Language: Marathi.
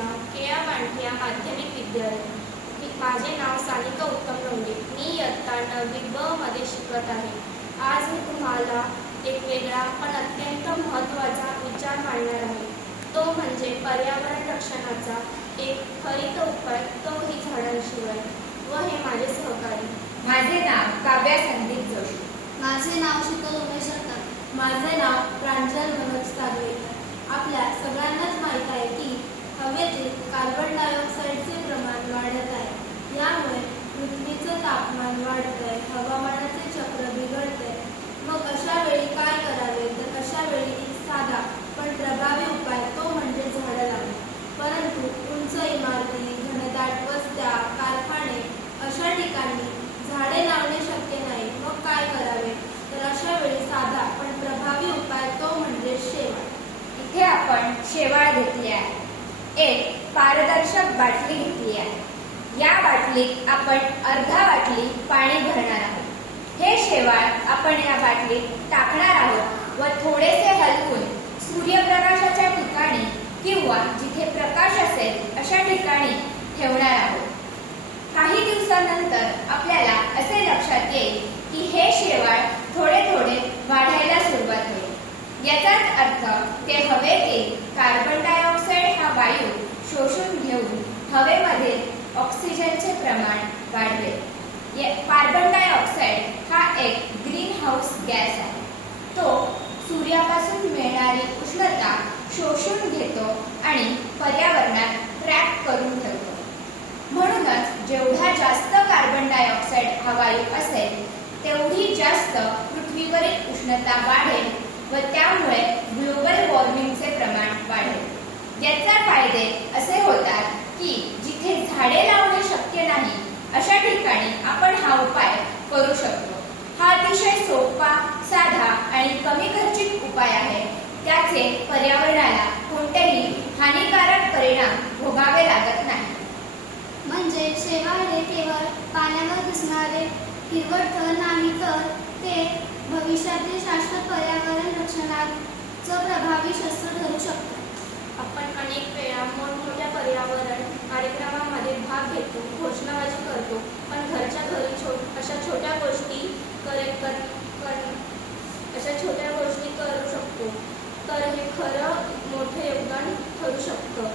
केया मांठिया माध्यमिक विद्यालय. माझे नाव सानिका उत्तम लोंढे. मी इयत्ता 9वी ब मध्ये शिकत आहे. आज मी तुम्हाला एक वेगळा पण अत्यंत महत्त्वाचा विचार मांडणार आहे. तो म्हणजे पर्यावरण रक्षणाचा एक त्वरित उपाय, तोही झाडांशिवाय. व हे माझे सहकारी. माझे नाव काव्या संदीप जोशी. माझे नाव शीतल उमेश जगताप. माझे नाव प्रांजल मनोज तागवेकर. आपल्या सगळ्यांनाच माहीत आहे की हवेतील कार्बन डायऑक्साईडचे प्रमाण वाढत आहे. यामुळे पृथ्वीचं तापमान वाढतंय, हवामानाचे चक्र बिघडतंय. मग अशा वेळी काय करावे? तर अशा वेळी एक साधा पण प्रभावी उपाय, तो म्हणजे झाडं लावणे. परंतु उंच इमारती, घनदाट वस्त्या, कारखाने अशा ठिकाणी झाडे लावणे शक्य नाही. मग काय करावे? तर अशा वेळी साधा पण प्रभावी उपाय, तो म्हणजे शेवाळ. इथे आपण शेवाळ घेतली आहे. एक पारदर्शक बाटली घेतली आहे. या बाटलीत आपण अर्धा बाटली पाणी भरणार आहोत. हे शेवाळ आपण या बाटलीत टाकणार आहोत व थोडेसे हलवून सूर्यप्रकाशाच्या ठिकाणी किंवा जिथे प्रकाश असेल अशा ठिकाणी ठेवणार आहोत. काही दिवसानंतर आपल्याला असे लक्षात येईल की हे शेवाळ थोडे थोडे वाढायला सुरुवात होईल. याचाच अर्थ ते हवेतील कार्बन डायऑक्साईड हा वायू शोषून घेऊन हवेमध्ये ऑक्सिजनचे प्रमाण वाढवेल. कार्बन डायऑक्साईड हा एक ग्रीन हाऊस गॅस आहे. तो सूर्यापासून मिळणारी उष्णता शोषून घेतो आणि पर्यावरणात ट्रॅप करून ठेवतो. म्हणूनच जेवढा जास्त कार्बन डायऑक्साईड हा वायू असेल तेवढी जास्त पृथ्वीवरील उष्णता वाढेल व त्यामुळे ग्लोबल वॉर्मिंगचे प्रमाण वाढेल. याचे फायदे असे होतात की जिथे झाडे लावणे शक्य नाही अशा ठिकाणी आपण हा उपाय करू शकतो. हा अतिशय सोपा, साधा आणि कमी खर्चिक उपाय आहे. त्याचे पर्यावरणाला कोणतेही हानिकारक परिणाम भोगावे लागत नाही. म्हणजे शेवाळ हे केवळ पाण्यावर दिसणारे हिरवट थर नाही, तर ते भविष्यातील शाश्वत पर्यावरण रक्षणाचं प्रभावी शस्त्र ठरू शकतं. आपण अनेक वेळा मोठमोठ्या पर्यावरण कार्यक्रमामध्ये भाग घेतो, घोषणाबाजी करतो, पण घरच्या घरी अशा छोट्या गोष्टी करू शकतो. तर हे खरं मोठं योगदान ठरू शकतं.